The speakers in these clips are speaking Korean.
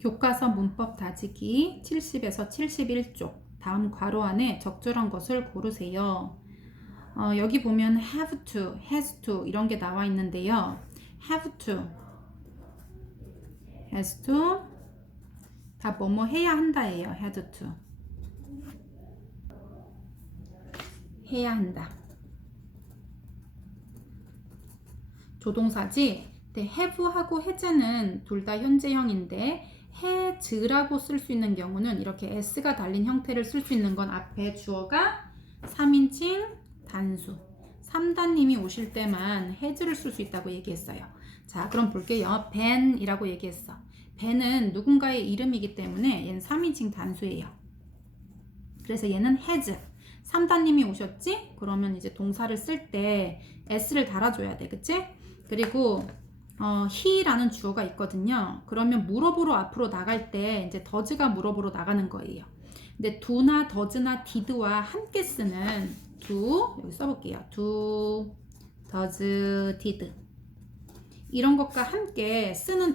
교과서 문법 다지기 70에서 71쪽 다음 괄호 안에 적절한 것을 고르세요. 여기 보면 have to, has to 이런 게 나와 있는데요. have to, has to 다 뭐뭐 해야 한다예요. had to 해야 한다. 조동사지. 네, have하고 has는 둘 다 현재형인데 has라고 쓸 수 있는 경우는 이렇게 s가 달린 형태를 쓸 수 있는 건 앞에 주어가 3인칭 단수 3단님이 오실 때만 has를 쓸 수 있다고 얘기했어요. 자, 그럼 볼게요. ben이라고 얘기했어. ben은 누군가의 이름이기 때문에 얘는 3인칭 단수예요. 그래서 얘는 has. 3단님이 오셨지? 그러면 이제 동사를 쓸 때 s를 달아줘야 돼. 그치? 그리고 he라는 주어가 있거든요. 그러면 물어보러 앞으로 나갈 때 이제 does가 물어보러 나가는 거예요. 근데 do나 does나 did와 함께 쓰는 do 여기 써볼게요. do, does, did 이런 것과 함께 쓰는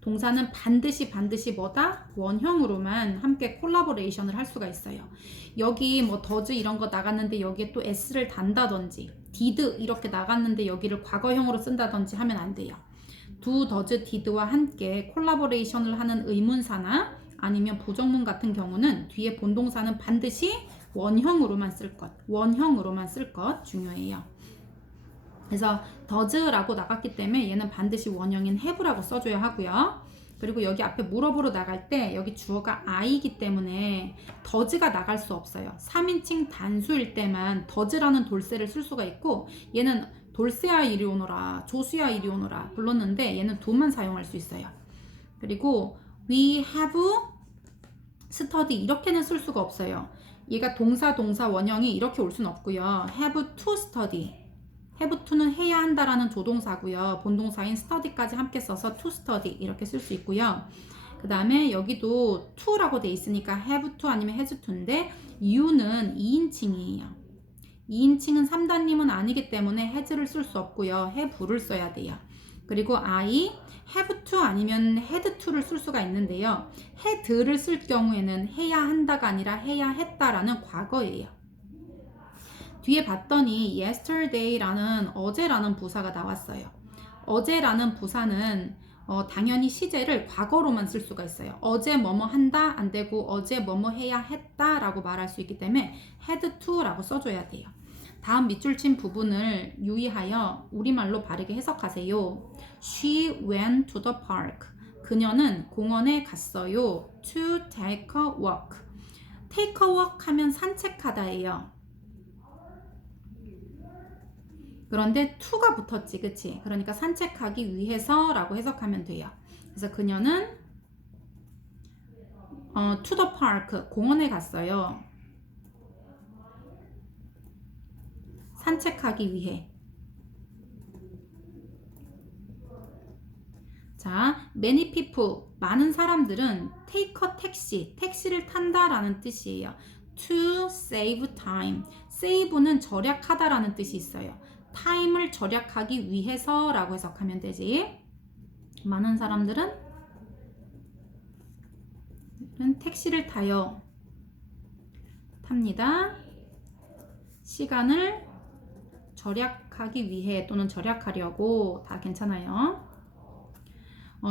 동사는 반드시 뭐다? 원형으로만 함께 콜라보레이션을 할 수가 있어요. 여기 뭐 does 이런 거 나갔는데 여기에 또 s를 단다든지 did 이렇게 나갔는데 여기를 과거형으로 쓴다든지 하면 안 돼요. do, does, did와 함께 콜라보레이션을 하는 의문사나 아니면 부정문 같은 경우는 뒤에 본동사는 반드시 원형으로만 쓸 것 중요해요. 그래서 does라고 나갔기 때문에 얘는 반드시 원형인 have라고 써줘야 하고요. 그리고 여기 앞에 물어보러 나갈 때 여기 주어가 I이기 때문에 does가 나갈 수 없어요. 3인칭 단수일 때만 does라는 돌세를 쓸 수가 있고 얘는 돌세야 이리 오너라, 조수야 이리 오너라 불렀는데 얘는 do만 사용할 수 있어요. 그리고 we have study 이렇게는 쓸 수가 없어요. 얘가 동사 원형이 이렇게 올 수는 없고요. have to study have to는 해야 한다라는 조동사고요. 본동사인 study까지 함께 써서 to study 이렇게 쓸 수 있고요. 그 다음에 여기도 to라고 돼 있으니까 have to 아니면 has to인데 you는 2인칭이에요. 2인칭은 3단님은 아니기 때문에 has를 쓸 수 없고요. have를 써야 돼요. 그리고 I have to 아니면 had to를 쓸 수가 있는데요. had를 쓸 경우에는 해야 한다가 아니라 해야 했다라는 과거예요. 뒤에 봤더니 yesterday라는 어제라는 부사가 나왔어요. 어제라는 부사는 당연히 시제를 과거로만 쓸 수가 있어요. 어제 뭐뭐 한다 안 되고 어제 뭐뭐 해야 했다 라고 말할 수 있기 때문에 had to 라고 써줘야 돼요. 다음 밑줄 친 부분을 유의하여 우리말로 바르게 해석하세요. She went to the park. 그녀는 공원에 갔어요. To take a walk. take a walk 하면 산책하다예요. 그런데 to가 붙었지, 그치? 그러니까 산책하기 위해서 라고 해석하면 돼요. 그래서 그녀는 to the park, 공원에 갔어요. 산책하기 위해. 자, many people, 많은 사람들은 take a taxi, 택시를 탄다라는 뜻이에요. to save time. save는 절약하다라는 뜻이 있어요. 타임을 절약하기 위해서 라고 해석하면 되지. 많은 사람들은 택시를 탑니다. 시간을 절약하기 위해 또는 절약하려고 다 괜찮아요.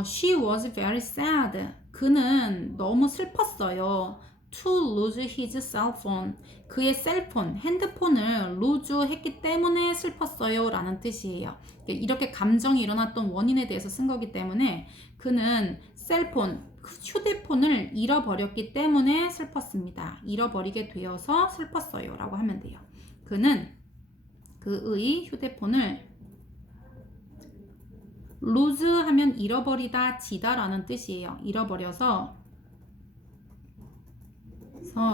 She was very sad. 그는 너무 슬펐어요. To lose his cell phone. 그의 셀폰, 핸드폰을 lose 했기 때문에 슬펐어요 라는 뜻이에요. 이렇게 감정이 일어났던 원인에 대해서 쓴 거기 때문에 그는 셀폰, 휴대폰을 잃어버렸기 때문에 슬펐습니다. 잃어버리게 되어서 슬펐어요 라고 하면 돼요. 그는 그의 휴대폰을 lose 하면 잃어버리다, 지다 라는 뜻이에요. 잃어버려서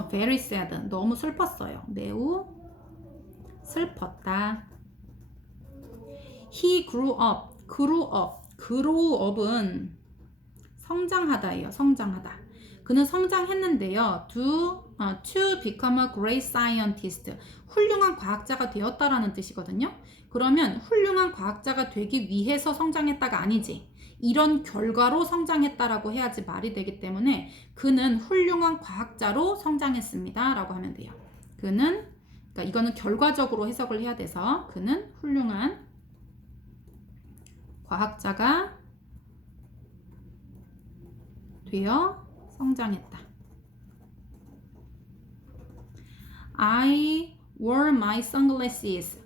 very sad, 너무 슬펐어요. 매우 슬펐다. He grew up은 성장하다예요. 성장하다. 그는 성장했는데요. to become a great scientist. 훌륭한 과학자가 되었다라는 뜻이거든요. 그러면 훌륭한 과학자가 되기 위해서 성장했다가 아니지. 이런 결과로 성장했다라고 해야지 말이 되기 때문에 그는 훌륭한 과학자로 성장했습니다 라고 하면 돼요. 그는, 그러니까 이거는 결과적으로 해석을 해야 돼서 그는 훌륭한 과학자가 되어 성장했다. I wore my sunglasses.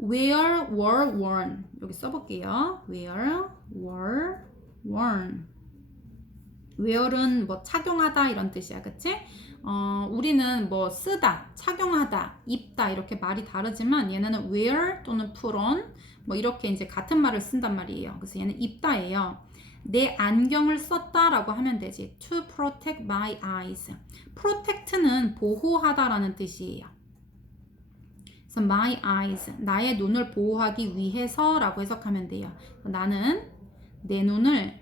Where were worn. 여기 써볼게요. Where were worn. wear은 뭐 착용하다 이런 뜻이야, 그치? 우리는 뭐 쓰다, 착용하다, 입다 이렇게 말이 다르지만 얘네는 wear 또는 put on 뭐 이렇게 이제 같은 말을 쓴단 말이에요. 그래서 얘는 입다예요. 내 안경을 썼다라고 하면 되지. To protect my eyes. protect는 보호하다라는 뜻이에요. 그래서 my eyes, 나의 눈을 보호하기 위해서라고 해석하면 돼요. 나는 내 눈을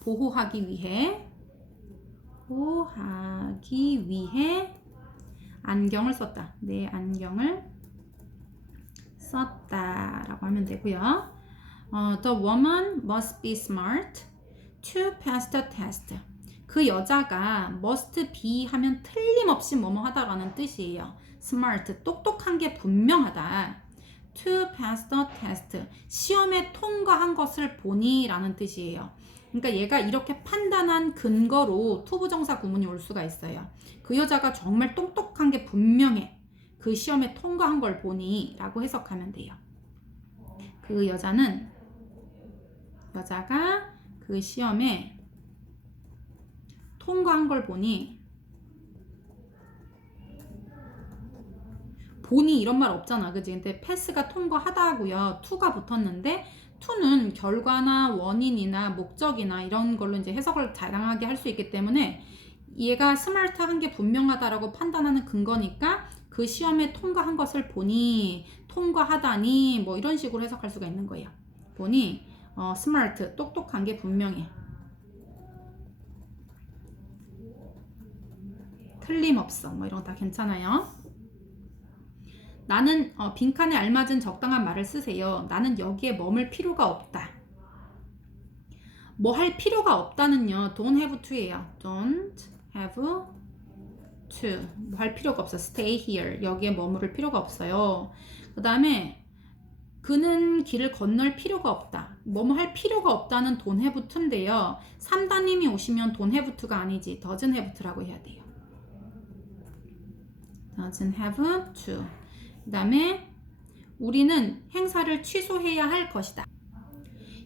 보호하기 위해 안경을 썼다. 내 안경을 썼다라고 하면 되고요. The woman must be smart to pass the test. 그 여자가 must be 하면 틀림없이 뭐뭐 하다라는 뜻이에요. smart, 똑똑한 게 분명하다. to pass the test, 시험에 통과한 것을 보니 라는 뜻이에요. 그러니까 얘가 이렇게 판단한 근거로 투부정사 구문이 올 수가 있어요. 그 여자가 정말 똑똑한 게 분명해. 그 시험에 통과한 걸 보니 라고 해석하면 돼요. 그 여자가 그 시험에 통과한 걸 보니 이런 말 없잖아, 그지? 근데 패스가 통과하다고요. to가 붙었는데 to는 결과나 원인이나 목적이나 이런 걸로 이제 해석을 다양하게 할 수 있기 때문에 얘가 스마트한 게 분명하다라고 판단하는 근거니까 그 시험에 통과한 것을 보니, 통과하다니 뭐 이런 식으로 해석할 수가 있는 거예요. 보니 스마트, 똑똑한 게 분명해. 틀림없어. 뭐 이런 거 다 괜찮아요. 나는 빈칸에 알맞은 적당한 말을 쓰세요. 나는 여기에 머물 필요가 없다. 뭐 할 필요가 없다는요. don't have to예요. don't have to. 뭐 할 필요가 없어. stay here. 여기에 머무를 필요가 없어요. 그 다음에 그는 길을 건널 필요가 없다. 뭐뭐 할 필요가 없다는 don't have to인데요. 3단님이 오시면 don't have to가 아니지. doesn't have to라고 해야 돼요. doesn't have to. 그 다음에 우리는 행사를 취소해야 할 것이다.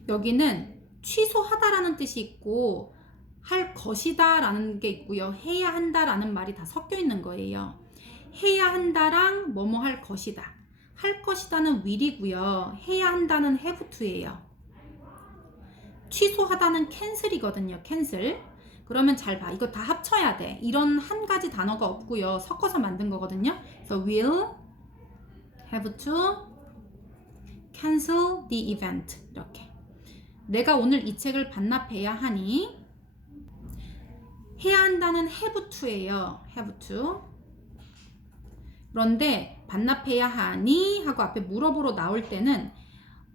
여기는 취소하다라는 뜻이 있고 할 것이다 라는 게 있고요. 해야 한다 라는 말이 다 섞여 있는 거예요. 해야 한다랑 뭐뭐 할 것이다. 할 것이다는 will이고요. 해야 한다는 have to예요. 취소하다는 cancel이거든요. cancel. 그러면 잘 봐. 이거 다 합쳐야 돼. 이런 한 가지 단어가 없고요. 섞어서 만든 거거든요. 그래서 will have to cancel the event. 이렇게. 내가 오늘 이 책을 반납해야 하니 해야 한다는 have to예요. have to. 그런데 반납해야 하니 하고 앞에 물어보러 나올 때는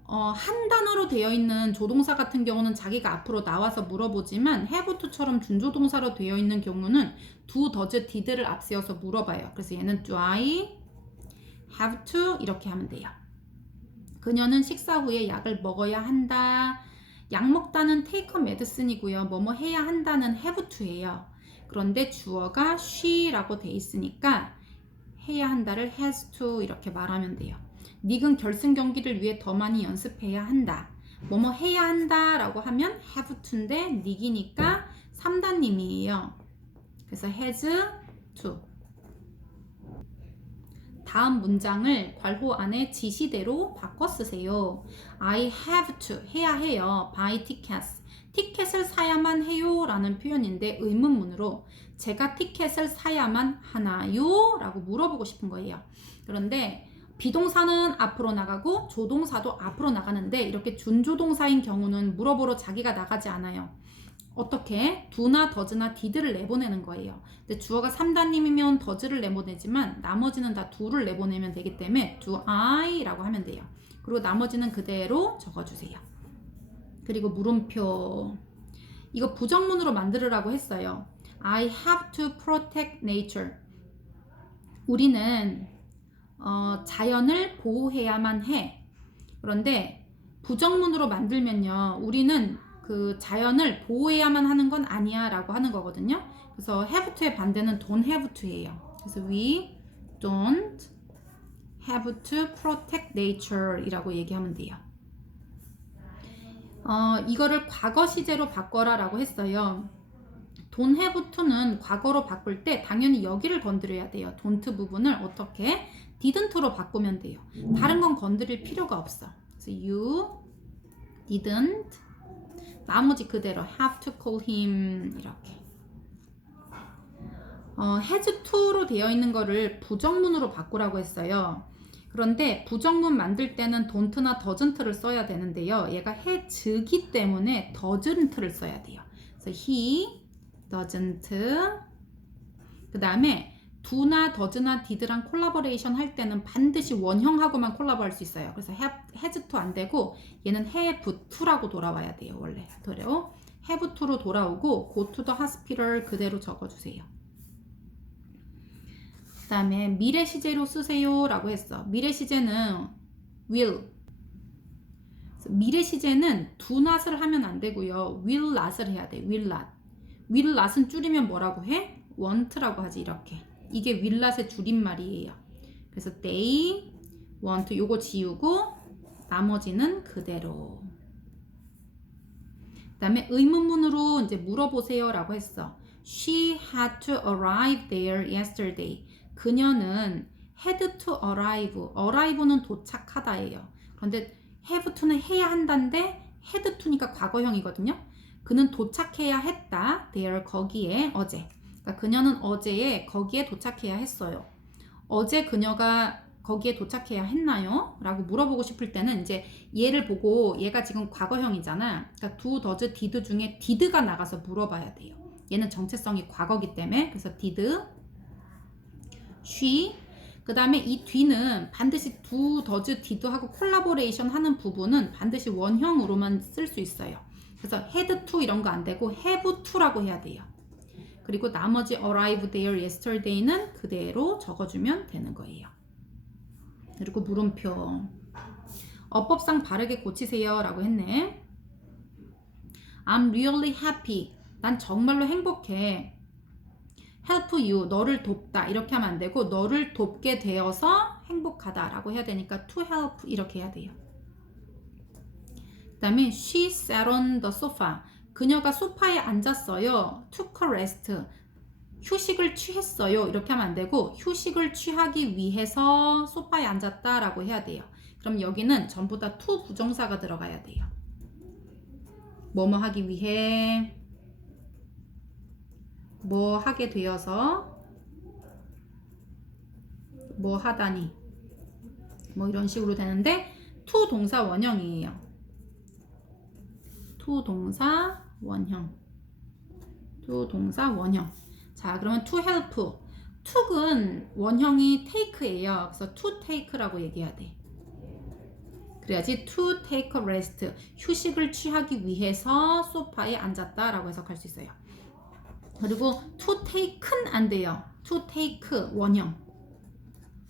한 단어로 되어 있는 조동사 같은 경우는 자기가 앞으로 나와서 물어보지만 have to처럼 준조동사로 되어 있는 경우는 do, does, did를 앞세워서 물어봐요. 그래서 얘는 do I have to 이렇게 하면 돼요. 그녀는 식사 후에 약을 먹어야 한다. 약 먹다는 take a medicine이고요. 뭐뭐 해야 한다는 have to예요. 그런데 주어가 she라고 돼 있으니까 해야 한다를 has to 이렇게 말하면 돼요. 닉은 결승 경기를 위해 더 많이 연습해야 한다. 뭐뭐 해야 한다 라고 하면 have to인데 닉이니까 3단님이에요. 그래서 has to. 다음 문장을 괄호 안에 지시대로 바꿔 쓰세요. I have to 해야 해요. buy tickets. 티켓을 사야만 해요 라는 표현인데 의문문으로 제가 티켓을 사야만 하나요? 라고 물어보고 싶은 거예요. 그런데 비동사는 앞으로 나가고 조동사도 앞으로 나가는데 이렇게 준조동사인 경우는 물어보러 자기가 나가지 않아요. 어떻게? do나 does나 did를 내보내는 거예요. 근데 주어가 3단님이면 does를 내보내지만 나머지는 다 do를 내보내면 되기 때문에 do I 라고 하면 돼요. 그리고 나머지는 그대로 적어주세요. 그리고 물음표. 이거 부정문으로 만들으라고 했어요. I have to protect nature. 우리는 자연을 보호해야만 해. 그런데 부정문으로 만들면요, 우리는 그 자연을 보호해야만 하는 건 아니야 라고 하는 거거든요. 그래서 have to의 반대는 don't have to예요. 그래서 we don't have to protect nature 이라고 얘기하면 돼요. 이거를 과거 시제로 바꿔라 라고 했어요. don't have to는 과거로 바꿀 때 당연히 여기를 건드려야 돼요. don't 부분을 어떻게? didn't로 바꾸면 돼요. 다른 건 건드릴 필요가 없어. 그래서 you didn't, 나머지 그대로 have to call him 이렇게. has to로 되어 있는 거를 부정문으로 바꾸라고 했어요. 그런데 부정문 만들 때는 don't나 doesn't를 써야 되는데요. 얘가 has기 때문에 doesn't를 써야 돼요. 그래서 he doesn't. 그 다음에 do나 does나 did랑 콜라보레이션 할 때는 반드시 원형하고만 콜라보 할 수 있어요. 그래서 has to 안 되고 얘는 have to라고 돌아와야 돼요. 원래 그래요. have to로 돌아오고 go to the hospital 그대로 적어주세요. 그 다음에 미래 시제로 쓰세요 라고 했어. 미래 시제는 will. 미래 시제는 do not을 하면 안 되고요. will not을 해야 돼. will not. will not은 줄이면 뭐라고 해? want라고 하지. 이렇게. 이게 will not의 줄임말이에요. 그래서 they want 요거 지우고 나머지는 그대로. 그 다음에 의문문으로 이제 물어보세요 라고 했어. She had to arrive there yesterday. 그녀는 had to arrive. arrive는 도착하다예요. 그런데 have to는 해야 한다인데 had to니까 과거형이거든요. 그는 도착해야 했다. there 거기에 어제. 그러니까 그녀는 어제에 거기에 도착해야 했어요. 어제 그녀가 거기에 도착해야 했나요? 라고 물어보고 싶을 때는 이제 얘를 보고 얘가 지금 과거형이잖아. 그러니까 do, does, did 중에 did가 나가서 물어봐야 돼요. 얘는 정체성이 과거기 때문에. 그래서 did, she. 그 다음에 이 뒤는 반드시 do, does, did 하고 콜라보레이션 하는 부분은 반드시 원형으로만 쓸 수 있어요. 그래서 had to 이런 거 안 되고 have to라고 해야 돼요. 그리고 나머지 arrive there yesterday는 그대로 적어주면 되는 거예요. 그리고 물음표. 어법상 바르게 고치세요 라고 했네. I'm really happy. 난 정말로 행복해. help you. 너를 돕다. 이렇게 하면 안 되고 너를 돕게 되어서 행복하다 라고 해야 되니까 to help 이렇게 해야 돼요. 그 다음에 she sat on the sofa. 그녀가 소파에 앉았어요. took a rest. 휴식을 취했어요. 이렇게 하면 안 되고 휴식을 취하기 위해서 소파에 앉았다 라고 해야 돼요. 그럼 여기는 전부 다 to 부정사가 들어가야 돼요. 뭐뭐 하기 위해, 뭐 하게 되어서, 뭐 하다니, 뭐 이런 식으로 되는데 to 동사 원형이에요. to 동사 원형. to 동사 원형. 자, 그러면 to help. took은 원형이 take예요. 그래서 to take라고 얘기해야 돼. 그래야지 to take a rest. 휴식을 취하기 위해서 소파에 앉았다라고 해석할 수 있어요. 그리고 to take는 안 돼요. to take 원형.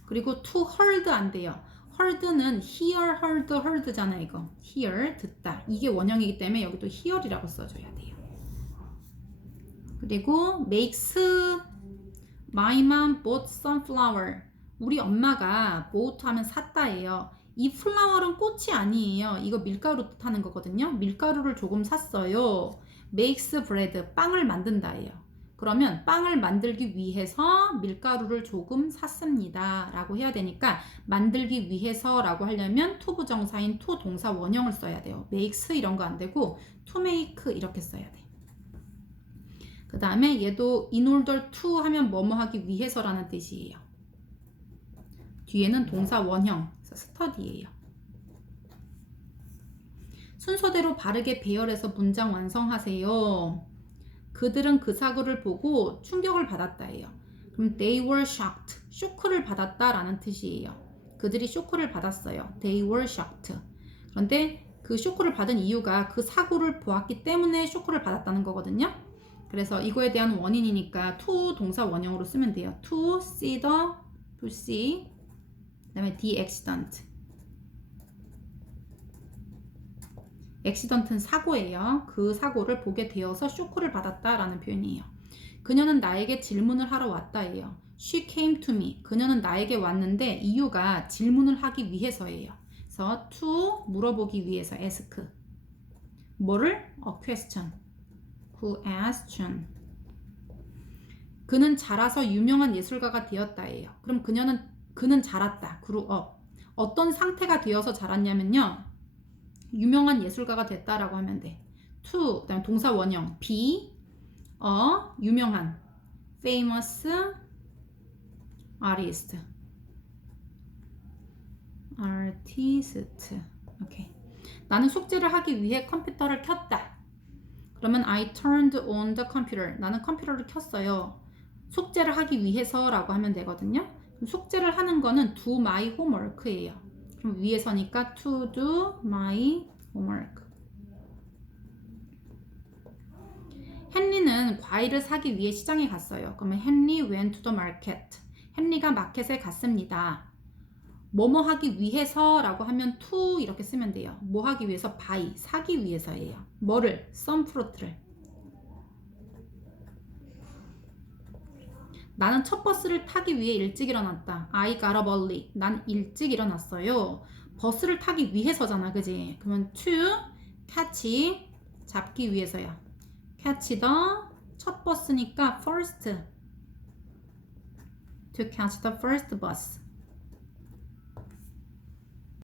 그리고 to heard 안 돼요. heard는 hear, heard, heard잖아 이거. hear 듣다. 이게 원형이기 때문에 여기도 hear이라고 써줘야 돼요. 그리고 makes my mom bought some flower. 우리 엄마가 bought 하면 샀다예요. 이 flower은 꽃이 아니에요. 이거 밀가루 뜻하는 거거든요. 밀가루를 조금 샀어요. makes bread. 빵을 만든다예요. 그러면 빵을 만들기 위해서 밀가루를 조금 샀습니다 라고 해야 되니까 만들기 위해서 라고 하려면 to 부정사인 to 동사 원형을 써야 돼요. makes 이런 거 안 되고 to make 이렇게 써야 돼. 그 다음에 얘도 in order to 하면 뭐뭐 하기 위해서라는 뜻이에요. 뒤에는 동사 원형, study예요. 순서대로 바르게 배열해서 문장 완성하세요. 그들은 그 사고를 보고 충격을 받았다예요. 그럼 they were shocked. 쇼크를 받았다라는 뜻이에요. 그들이 쇼크를 받았어요. They were shocked. 그런데 그 쇼크를 받은 이유가 그 사고를 보았기 때문에 쇼크를 받았다는 거거든요. 그래서 이거에 대한 원인이니까 to 동사 원형으로 쓰면 돼요. to see 그다음에 the accident. accident는 사고예요. 그 사고를 보게 되어서 쇼크를 받았다라는 표현이에요. 그녀는 나에게 질문을 하러 왔다예요. She came to me. 그녀는 나에게 왔는데 이유가 질문을 하기 위해서예요. 그래서 to 물어보기 위해서 ask. 뭐를? A question. Who asked? 그는 자라서 유명한 예술가가 되었다예요. 그럼 그는 자랐다. grew up. 어떤 상태가 되어서 자랐냐면요. 유명한 예술가가 됐다라고 하면 돼. to 그다음 동사 원형 be 유명한 famous artist. 오케이. 나는 숙제를 하기 위해 컴퓨터를 켰다. 그러면 I turned on the computer. 나는 컴퓨터를 켰어요. 숙제를 하기 위해서라고 하면 되거든요. 그럼 숙제를 하는 거는 do my homework예요. 그럼 위해서니까 to do my homework. 헨리는 과일을 사기 위해 시장에 갔어요. 그러면 Henry went to the market. 헨리가 마켓에 갔습니다. 뭐뭐 하기 위해서라고 하면 to 이렇게 쓰면 돼요. 뭐 하기 위해서? buy, 사기 위해서예요. 뭐를? some fruit를. 나는 첫 버스를 타기 위해 일찍 일어났다. I got up early. 난 일찍 일어났어요. 버스를 타기 위해서잖아, 그지? 그러면 to catch, 잡기 위해서야. catch the, 첫 버스니까 first. to catch the first bus.